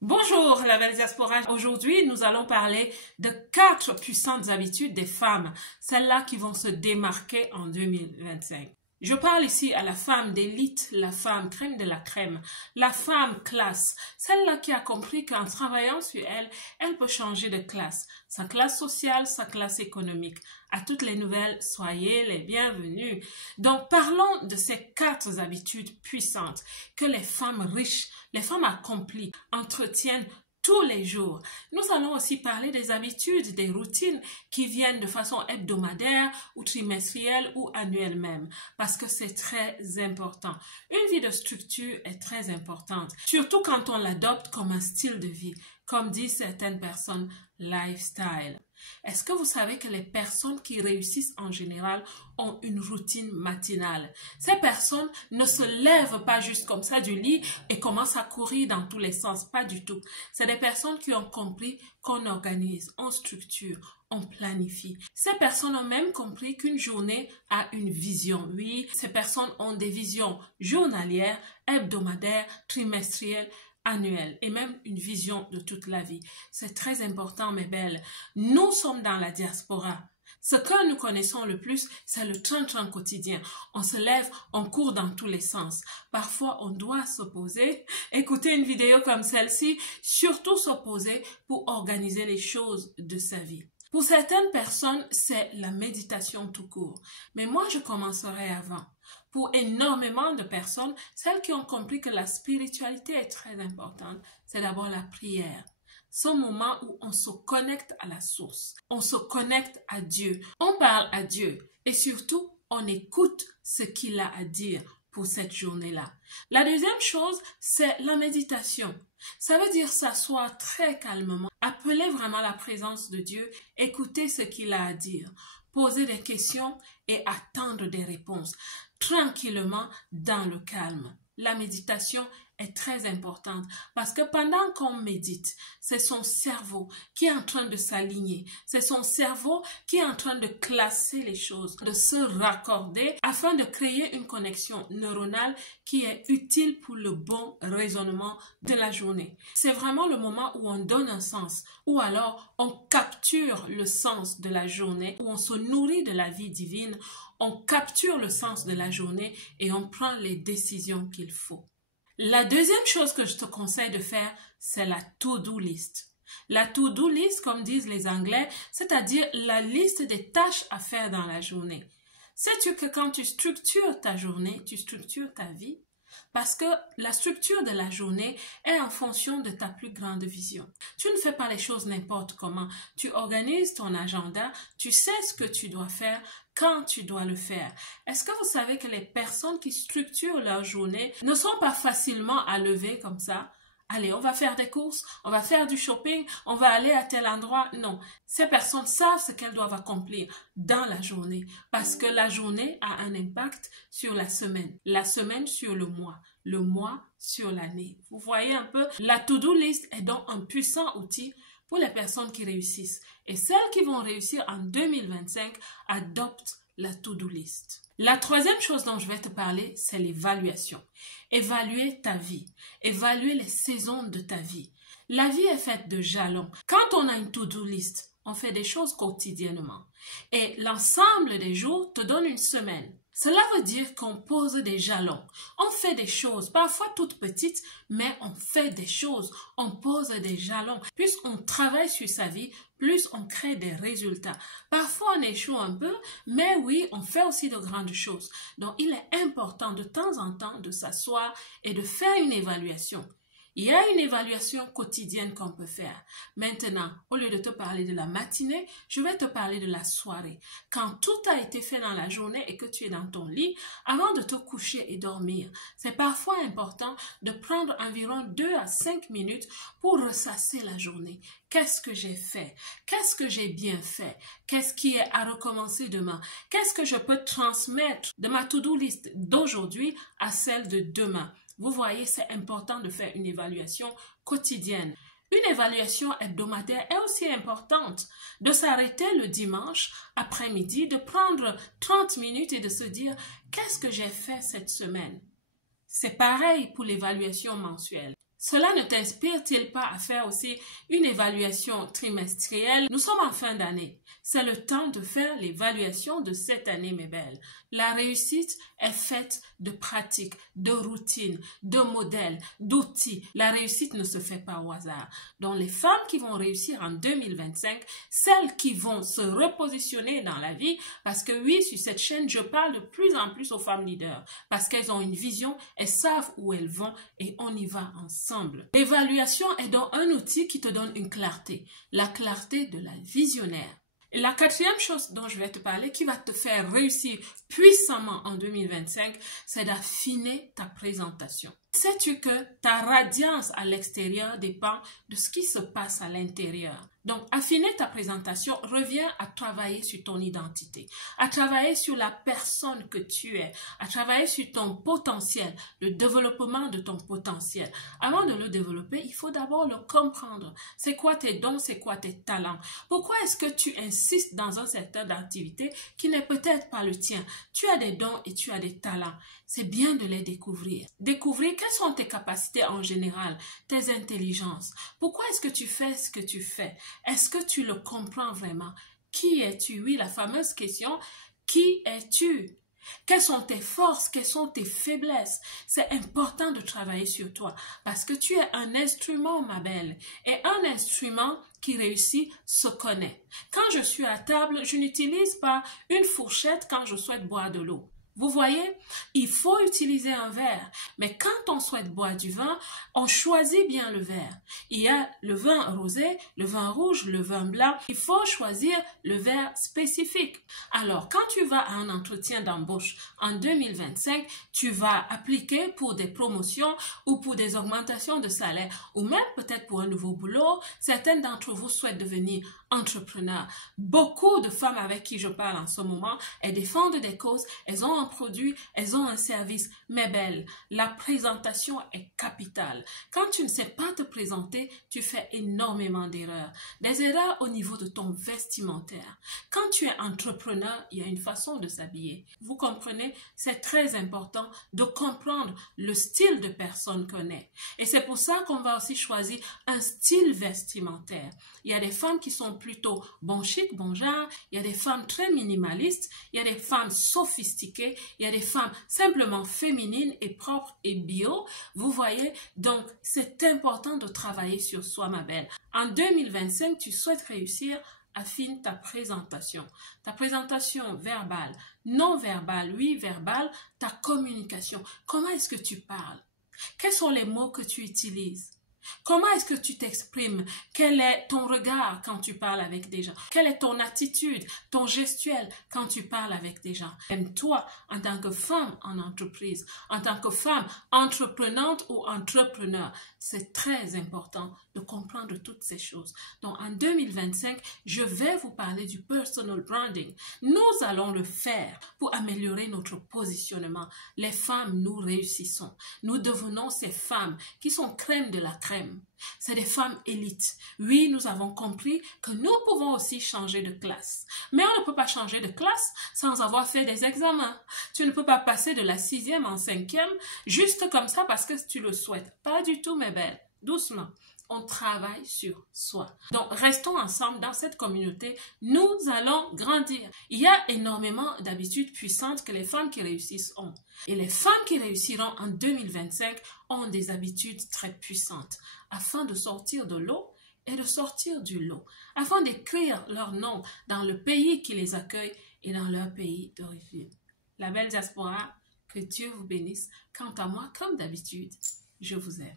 Bonjour la belle diaspora. Aujourd'hui, nous allons parler de 4 puissantes habitudes des femmes, celles-là qui vont se démarquer en 2025. Je parle ici à la femme d'élite, la femme crème de la crème, la femme classe, celle-là qui a compris qu'en travaillant sur elle, elle peut changer de classe, sa classe sociale, sa classe économique. À toutes les nouvelles, soyez les bienvenus. Donc, parlons de ces 4 habitudes puissantes que les femmes riches, les femmes accomplies entretiennent tous les jours. Nous allons aussi parler des habitudes, des routines qui viennent de façon hebdomadaire ou trimestrielle ou annuelle même, parce que c'est très important. Une vie de structure est très importante, surtout quand on l'adopte comme un style de vie, comme disent certaines personnes, lifestyle. Est-ce que vous savez que les personnes qui réussissent en général ont une routine matinale? Ces personnes ne se lèvent pas juste comme ça du lit et commencent à courir dans tous les sens, pas du tout. C'est des personnes qui ont compris qu'on organise, on structure, on planifie. Ces personnes ont même compris qu'une journée a une vision. Oui, ces personnes ont des visions journalières, hebdomadaires, trimestrielles, annuelle et même une vision de toute la vie. C'est très important, mes belles. Nous sommes dans la diaspora. Ce que nous connaissons le plus, c'est le train-train quotidien. On se lève, on court dans tous les sens. Parfois, on doit s'opposer, écouter une vidéo comme celle-ci, surtout s'opposer pour organiser les choses de sa vie. Pour certaines personnes, c'est la méditation tout court. Mais moi, je commencerai avant. Pour énormément de personnes, celles qui ont compris que la spiritualité est très importante, c'est d'abord la prière. Ce moment où on se connecte à la source, on se connecte à Dieu, on parle à Dieu et surtout, on écoute ce qu'il a à dire pour cette journée-là. La deuxième chose, c'est la méditation. Ça veut dire s'asseoir très calmement, appeler vraiment la présence de Dieu, écouter ce qu'il a à dire, poser des questions et attendre des réponses, tranquillement dans le calme. La méditation est très importante parce que pendant qu'on médite, c'est son cerveau qui est en train de s'aligner, c'est son cerveau qui est en train de classer les choses, de se raccorder afin de créer une connexion neuronale qui est utile pour le bon raisonnement de la journée. C'est vraiment le moment où on donne un sens, ou alors on capture le sens de la journée, où on se nourrit de la vie divine, on capture le sens de la journée et on prend les décisions qu'il faut. La deuxième chose que je te conseille de faire, c'est la to-do list. La to-do list, comme disent les Anglais, c'est-à-dire la liste des tâches à faire dans la journée. Sais-tu que quand tu structures ta journée, tu structures ta vie? Parce que la structure de la journée est en fonction de ta plus grande vision. Tu ne fais pas les choses n'importe comment. Tu organises ton agenda, tu sais ce que tu dois faire, quand tu dois le faire. Est-ce que vous savez que les personnes qui structurent leur journée ne sont pas facilement à lever comme ça? Allez, on va faire des courses, on va faire du shopping, on va aller à tel endroit. Non, ces personnes savent ce qu'elles doivent accomplir dans la journée parce que la journée a un impact sur la semaine sur le mois sur l'année. Vous voyez un peu, la to-do list est donc un puissant outil pour les personnes qui réussissent. Et celles qui vont réussir en 2025 adoptent la to-do list. La troisième chose dont je vais te parler, c'est l'évaluation. Évaluer ta vie. Évaluer les saisons de ta vie. La vie est faite de jalons. Quand on a une to-do list, on fait des choses quotidiennement. Et l'ensemble des jours te donne une semaine. Cela veut dire qu'on pose des jalons. On fait des choses, parfois toutes petites, mais on fait des choses. On pose des jalons. Plus on travaille sur sa vie, plus on crée des résultats. Parfois, on échoue un peu, mais oui, on fait aussi de grandes choses. Donc, il est important de temps en temps de s'asseoir et de faire une évaluation. Il y a une évaluation quotidienne qu'on peut faire. Maintenant, au lieu de te parler de la matinée, je vais te parler de la soirée. Quand tout a été fait dans la journée et que tu es dans ton lit, avant de te coucher et dormir, c'est parfois important de prendre environ 2 à 5 minutes pour ressasser la journée. Qu'est-ce que j'ai fait? Qu'est-ce que j'ai bien fait? Qu'est-ce qui est à recommencer demain? Qu'est-ce que je peux transmettre de ma to-do list d'aujourd'hui à celle de demain? Vous voyez, c'est important de faire une évaluation quotidienne. Une évaluation hebdomadaire est aussi importante. De s'arrêter le dimanche après-midi, de prendre 30 minutes et de se dire « Qu'est-ce que j'ai fait cette semaine ?» C'est pareil pour l'évaluation mensuelle. Cela ne t'inspire-t-il pas à faire aussi une évaluation trimestrielle? Nous sommes en fin d'année. C'est le temps de faire l'évaluation de cette année, mes belles. La réussite est faite de pratiques, de routines, de modèles, d'outils. La réussite ne se fait pas au hasard. Donc, les femmes qui vont réussir en 2025, celles qui vont se repositionner dans la vie, parce que oui, sur cette chaîne, je parle de plus en plus aux femmes leaders, parce qu'elles ont une vision, elles savent où elles vont et on y va ensemble. L'évaluation est donc un outil qui te donne une clarté, la clarté de la visionnaire. Et la quatrième chose dont je vais te parler, qui va te faire réussir puissamment en 2025, c'est d'affiner ta présentation. Sais-tu que ta radiance à l'extérieur dépend de ce qui se passe à l'intérieur? Donc, affiner ta présentation revient à travailler sur ton identité, à travailler sur la personne que tu es, à travailler sur ton potentiel, le développement de ton potentiel. Avant de le développer, il faut d'abord le comprendre. C'est quoi tes dons, c'est quoi tes talents? Pourquoi est-ce que tu insistes dans un secteur d'activité qui n'est peut-être pas le tien? Tu as des dons et tu as des talents. C'est bien de les découvrir. Découvrir quelles sont tes capacités en général, tes intelligences. Pourquoi est-ce que tu fais ce que tu fais? Est-ce que tu le comprends vraiment? Qui es-tu? Oui, la fameuse question, qui es-tu? Quelles sont tes forces? Quelles sont tes faiblesses? C'est important de travailler sur toi parce que tu es un instrument, ma belle. Et un instrument qui réussit se connaît. Quand je suis à table, je n'utilise pas une fourchette quand je souhaite boire de l'eau. Vous voyez, il faut utiliser un verre, mais quand on souhaite boire du vin, on choisit bien le verre. Il y a le vin rosé, le vin rouge, le vin blanc. Il faut choisir le verre spécifique. Alors, quand tu vas à un entretien d'embauche en 2025, tu vas appliquer pour des promotions ou pour des augmentations de salaire ou même peut-être pour un nouveau boulot. Certaines d'entre vous souhaitent devenir entrepreneurs. Beaucoup de femmes avec qui je parle en ce moment, elles défendent des causes, elles ont un produit, elles ont un service, mais belle, la présentation est capitale. Quand tu ne sais pas te présenter, tu fais énormément d'erreurs. Des erreurs au niveau de ton vestimentaire. Quand tu es entrepreneur, il y a une façon de s'habiller. Vous comprenez? C'est très important de comprendre le style de personne qu'on est. Et c'est pour ça qu'on va aussi choisir un style vestimentaire. Il y a des femmes qui sont plutôt bon chic, bon genre. Il y a des femmes très minimalistes. Il y a des femmes sophistiquées. Il y a des femmes simplement féminines et propres et bio. Vous voyez, donc c'est important de travailler sur soi, ma belle. En 2025, tu souhaites réussir, affine ta présentation. Ta présentation verbale, non verbale, oui verbale, ta communication. Comment est-ce que tu parles? Quels sont les mots que tu utilises? Comment est-ce que tu t'exprimes? Quel est ton regard quand tu parles avec des gens? Quelle est ton attitude, ton gestuel quand tu parles avec des gens? Même toi, en tant que femme en entreprise, en tant que femme entreprenante ou entrepreneur, c'est très important de comprendre toutes ces choses. Donc, en 2025, je vais vous parler du personal branding. Nous allons le faire pour améliorer notre positionnement. Les femmes, nous réussissons. Nous devenons ces femmes qui sont crème de la crème. C'est des femmes élites. Oui, nous avons compris que nous pouvons aussi changer de classe. Mais on ne peut pas changer de classe sans avoir fait des examens. Tu ne peux pas passer de la 6e en 5e juste comme ça parce que tu le souhaites. Pas du tout, mes belles. Doucement. On travaille sur soi. Donc, restons ensemble dans cette communauté. Nous allons grandir. Il y a énormément d'habitudes puissantes que les femmes qui réussissent ont. Et les femmes qui réussiront en 2025 ont des habitudes très puissantes afin de sortir de l'eau et de sortir du lot, afin d'écrire leur nom dans le pays qui les accueille et dans leur pays d'origine. La belle diaspora, que Dieu vous bénisse. Quant à moi, comme d'habitude, je vous aime.